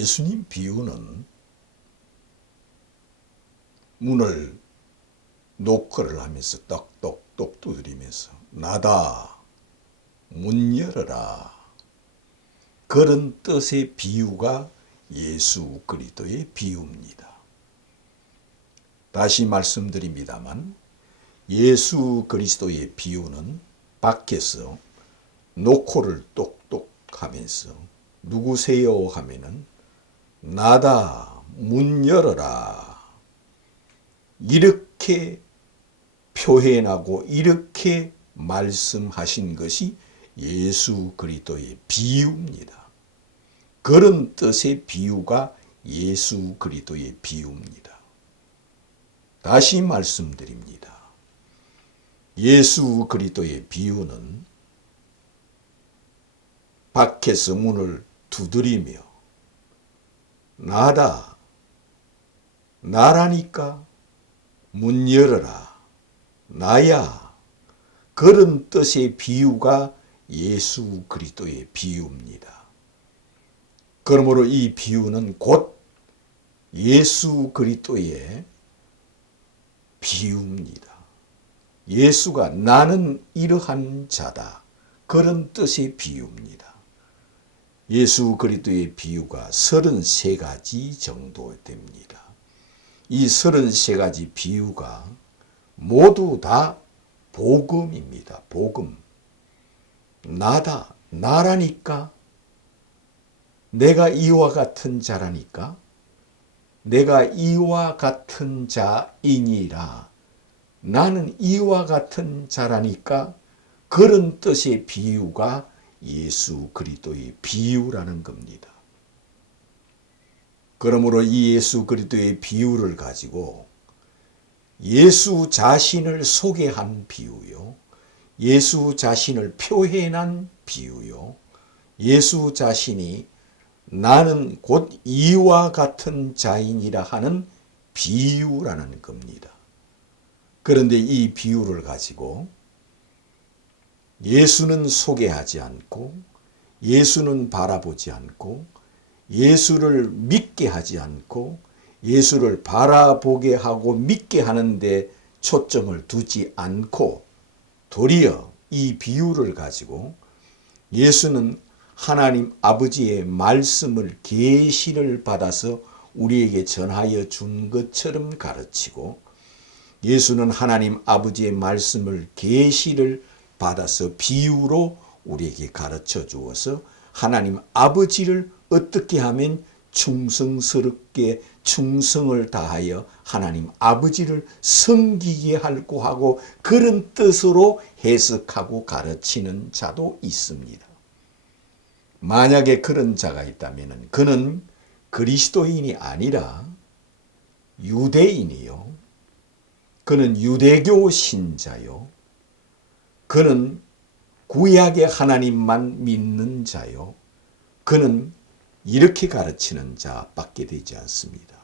예수님 비유는 문을 노크를 하면서 똑똑똑 두드리면서 나다 문 열어라 그런 뜻의 비유가 예수 그리스도의 비유입니다. 다시 말씀드립니다만 예수 그리스도의 비유는 밖에서 노크를 똑똑 하면서 누구세요 하면은 나다 문 열어라 이렇게 표현하고 이렇게 말씀하신 것이 예수 그리스도의 비유입니다. 그런 뜻의 비유가 예수 그리스도의 비유입니다. 다시 말씀드립니다. 예수 그리스도의 비유는 밖에서 문을 두드리며 나다 나라니까 문 열어라 나야 그런 뜻의 비유가 예수 그리스도의 비유입니다. 그러므로 이 비유는 곧 예수 그리스도의 비유입니다. 예수가 나는 이러한 자다 그런 뜻의 비유입니다. 예수 그리스도의 비유가 33가지 정도 됩니다. 이 33가지 비유가 모두 다 복음입니다. 복음. 나다, 나라니까, 내가 이와 같은 자라니까, 내가 이와 같은 자이니라, 나는 이와 같은 자라니까 그런 뜻의 비유가 예수 그리스도의 비유라는 겁니다. 그러므로 이 예수 그리스도의 비유를 가지고 예수 자신을 소개한 비유요, 예수 자신을 표현한 비유요, 예수 자신이 나는 곧 이와 같은 자인이라 하는 비유라는 겁니다. 그런데 이 비유를 가지고 예수는 소개하지 않고 예수는 바라보지 않고 예수를 믿게 하지 않고 예수를 바라보게 하고 믿게 하는데 초점을 두지 않고 도리어 이 비유를 가지고 예수는 하나님 아버지의 말씀을 계시를 받아서 우리에게 전하여 준 것처럼 가르치고 예수는 하나님 아버지의 말씀을 계시를 받아서 비유로 우리에게 가르쳐 주어서 하나님 아버지를 어떻게 하면 충성스럽게 충성을 다하여 하나님 아버지를 섬기게 하려고 하고 그런 뜻으로 해석하고 가르치는 자도 있습니다. 만약에 그런 자가 있다면 그는 그리스도인이 아니라 유대인이요, 그는 유대교 신자요, 그는 구약의 하나님만 믿는 자요, 그는 이렇게 가르치는 자밖에 되지 않습니다.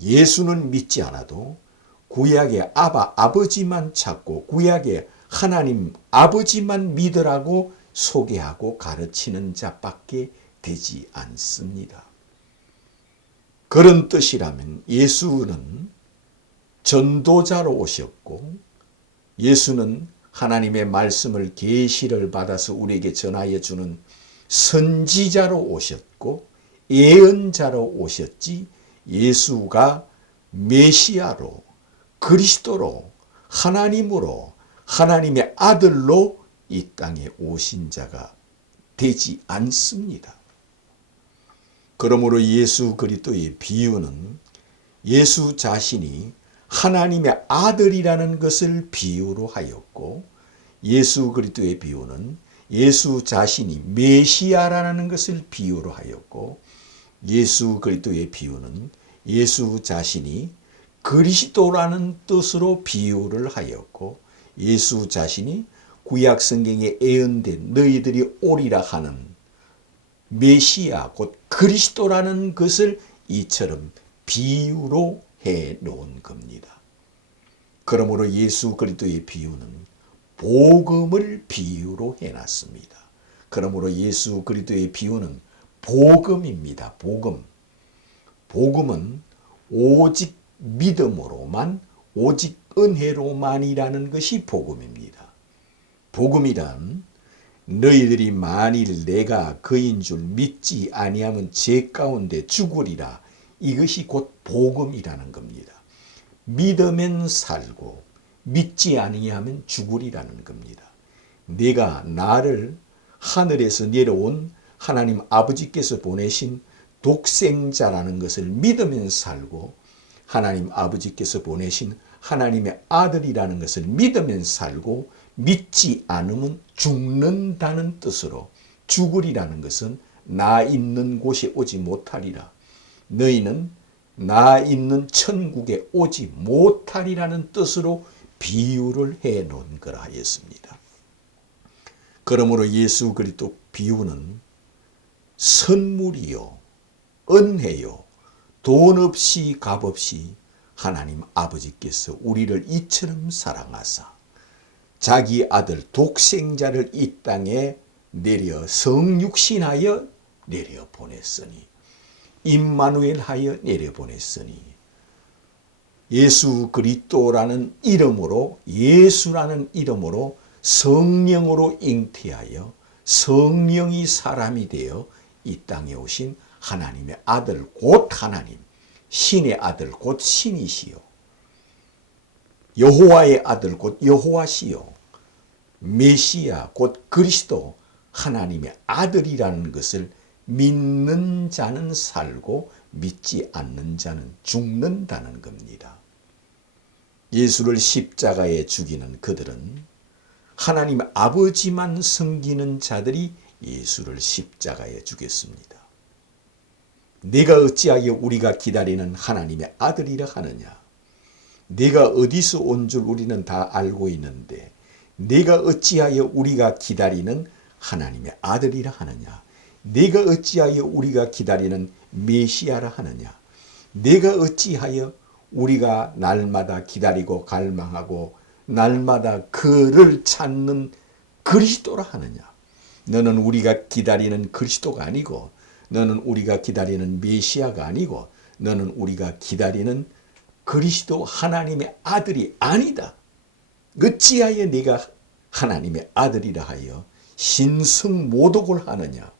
예수는 믿지 않아도 구약의 아버지만 찾고 구약의 하나님 아버지만 믿으라고 소개하고 가르치는 자밖에 되지 않습니다. 그런 뜻이라면 예수는 전도자로 오셨고 예수는 하나님의 말씀을 계시를 받아서 우리에게 전하여 주는 선지자로 오셨고 예언자로 오셨지 예수가 메시아로 그리스도로 하나님으로 하나님의 아들로 이 땅에 오신 자가 되지 않습니다. 그러므로 예수 그리스도의 비유는 예수 자신이 하나님의 아들이라는 것을 비유로 하였고 예수 그리스도의 비유는 예수 자신이 메시아라는 것을 비유로 하였고 예수 그리스도의 비유는 예수 자신이 그리스도라는 뜻으로 비유를 하였고 예수 자신이 구약 성경에 예언된 너희들이 오리라 하는 메시아 곧 그리스도라는 것을 이처럼 비유로 해 놓은 겁니다. 그러므로 예수 그리스도의 비유는 복음을 비유로 해놨습니다. 그러므로 예수 그리스도의 비유는 복음입니다. 복음. 복음은 오직 믿음으로만, 오직 은혜로만이라는 것이 복음입니다. 복음이란 너희들이 만일 내가 그인 줄 믿지 아니하면 죄 가운데 죽으리라. 이것이 곧 복음이라는 겁니다. 믿으면 살고 믿지 아니하면 죽으리라는 겁니다. 내가 나를 하늘에서 내려온 하나님 아버지께서 보내신 독생자라는 것을 믿으면 살고 하나님 아버지께서 보내신 하나님의 아들이라는 것을 믿으면 살고 믿지 않으면 죽는다는 뜻으로 죽으리라는 것은 나 있는 곳에 오지 못하리라. 너희는 나 있는 천국에 오지 못하리라는 뜻으로 비유를 해 놓은 거라 하였습니다. 그러므로 예수 그리스도 비유는 선물이요, 은혜요, 돈 없이 값 없이 하나님 아버지께서 우리를 이처럼 사랑하사 자기 아들 독생자를 이 땅에 내려 성육신하여 내려 보냈으니, 임마누엘 하여 내려 보냈으니, 예수 그리스도라는 이름으로, 예수라는 이름으로 성령으로 잉태하여 성령이 사람이 되어 이 땅에 오신 하나님의 아들 곧 하나님, 신의 아들 곧 신이시요, 여호와의 아들 곧 여호와시요, 메시아 곧 그리스도 하나님의 아들이라는 것을 믿는 자는 살고 믿지 않는 자는 죽는다는 겁니다. 예수를 십자가에 죽이는 그들은 하나님 아버지만 섬기는 자들이 예수를 십자가에 죽였습니다. 내가 어찌하여 우리가 기다리는 하나님의 아들이라 하느냐? 내가 어디서 온 줄 우리는 다 알고 있는데 내가 어찌하여 우리가 기다리는 하나님의 아들이라 하느냐? 내가 어찌하여 우리가 기다리는 메시아라 하느냐? 내가 어찌하여 우리가 날마다 기다리고 갈망하고 날마다 그를 찾는 그리스도라 하느냐? 너는 우리가 기다리는 그리스도가 아니고, 너는 우리가 기다리는 메시아가 아니고, 너는 우리가 기다리는 그리스도 하나님의 아들이 아니다. 어찌하여 네가 하나님의 아들이라 하여 신성모독을 하느냐?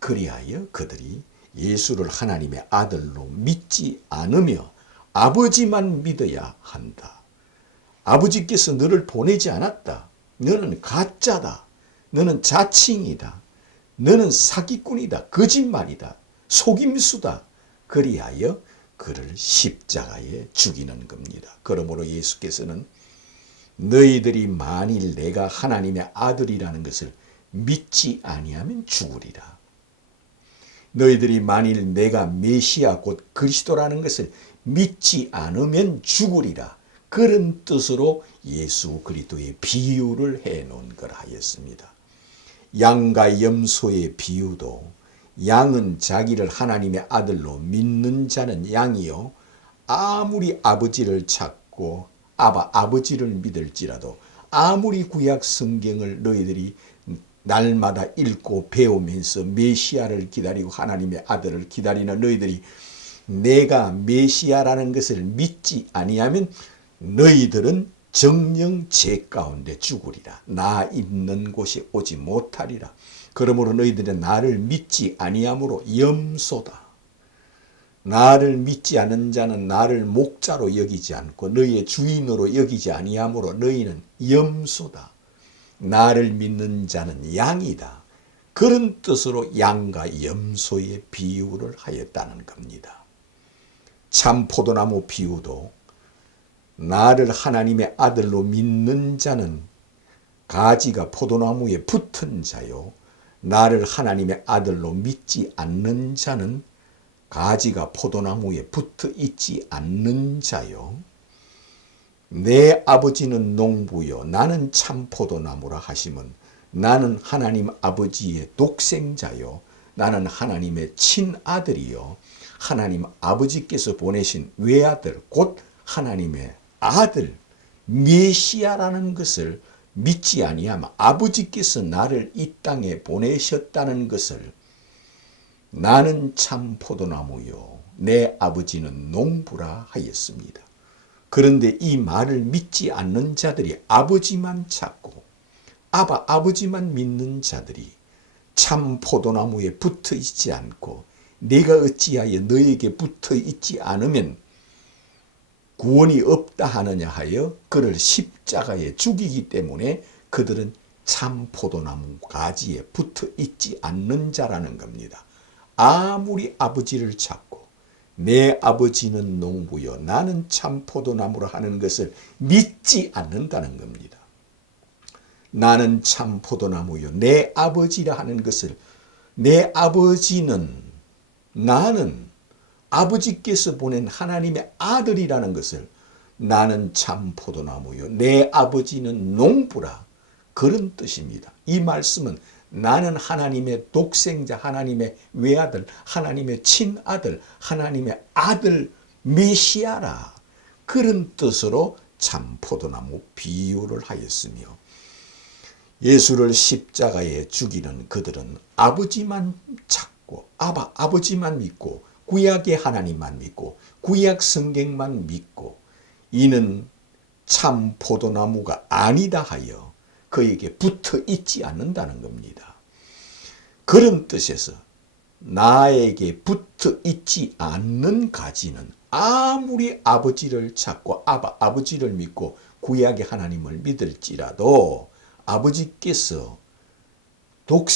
그리하여 그들이 예수를 하나님의 아들로 믿지 않으며 아버지만 믿어야 한다. 아버지께서 너를 보내지 않았다. 너는 가짜다. 너는 자칭이다. 너는 사기꾼이다. 거짓말이다. 속임수다. 그리하여 그를 십자가에 죽이는 겁니다. 그러므로 예수께서는 너희들이 만일 내가 하나님의 아들이라는 것을 믿지 아니하면 죽으리라. 너희들이 만일 내가 메시아 곧 그리스도라는 것을 믿지 않으면 죽으리라. 그런 뜻으로 예수 그리스도의 비유를 해놓은 걸 하였습니다. 양과 염소의 비유도 양은 자기를 하나님의 아들로 믿는 자는 양이요, 아무리 아버지를 찾고 아버지를 믿을지라도 아무리 구약 성경을 너희들이 날마다 읽고 배우면서 메시아를 기다리고 하나님의 아들을 기다리는 너희들이 내가 메시아라는 것을 믿지 아니하면 너희들은 정령 죄 가운데 죽으리라. 나 있는 곳에 오지 못하리라. 그러므로 너희들은 나를 믿지 아니함으로 염소다. 나를 믿지 않은 자는 나를 목자로 여기지 않고 너희의 주인으로 여기지 아니함으로 너희는 염소다. 나를 믿는 자는 양이다. 그런 뜻으로 양과 염소의 비유를 하였다는 겁니다. 참 포도나무 비유도 나를 하나님의 아들로 믿는 자는 가지가 포도나무에 붙은 자요, 나를 하나님의 아들로 믿지 않는 자는 가지가 포도나무에 붙어 있지 않는 자요, 내 아버지는 농부요 나는 참 포도나무라 하시면 나는 하나님 아버지의 독생자요, 나는 하나님의 친아들이요, 하나님 아버지께서 보내신 외아들 곧 하나님의 아들 메시아라는 것을 믿지 아니하면 아버지께서 나를 이 땅에 보내셨다는 것을 나는 참 포도나무요 내 아버지는 농부라 하였습니다. 그런데 이 말을 믿지 않는 자들이 아버지만 찾고 아버지만 믿는 자들이 참 포도나무에 붙어 있지 않고 내가 어찌하여 너에게 붙어 있지 않으면 구원이 없다 하느냐 하여 그를 십자가에 죽이기 때문에 그들은 참 포도나무 가지에 붙어 있지 않는 자라는 겁니다. 아무리 아버지를 찾고 내 아버지는 농부요 나는 참 포도나무라 하는 것을 믿지 않는다는 겁니다. 나는 참 포도나무요 내 아버지라 하는 것을 내 아버지는 나는 아버지께서 보낸 하나님의 아들이라는 것을 나는 참 포도나무요 내 아버지는 농부라 그런 뜻입니다. 이 말씀은 나는 하나님의 독생자 하나님의 외아들 하나님의 친아들 하나님의 아들 메시아라 그런 뜻으로 참 포도나무 비유를 하였으며 예수를 십자가에 죽이는 그들은 아버지만 찾고 아버지만 믿고 구약의 하나님만 믿고 구약 성경만 믿고 이는 참 포도나무가 아니다 하여 그에게 붙어 있지 않는다는 겁니다. 그런 뜻에서 나에게 붙어 있지 않는 가지는 아무리 아버지를 찾고 아버지를 믿고 구약의 하나님을 믿을지라도 아버지께서 독생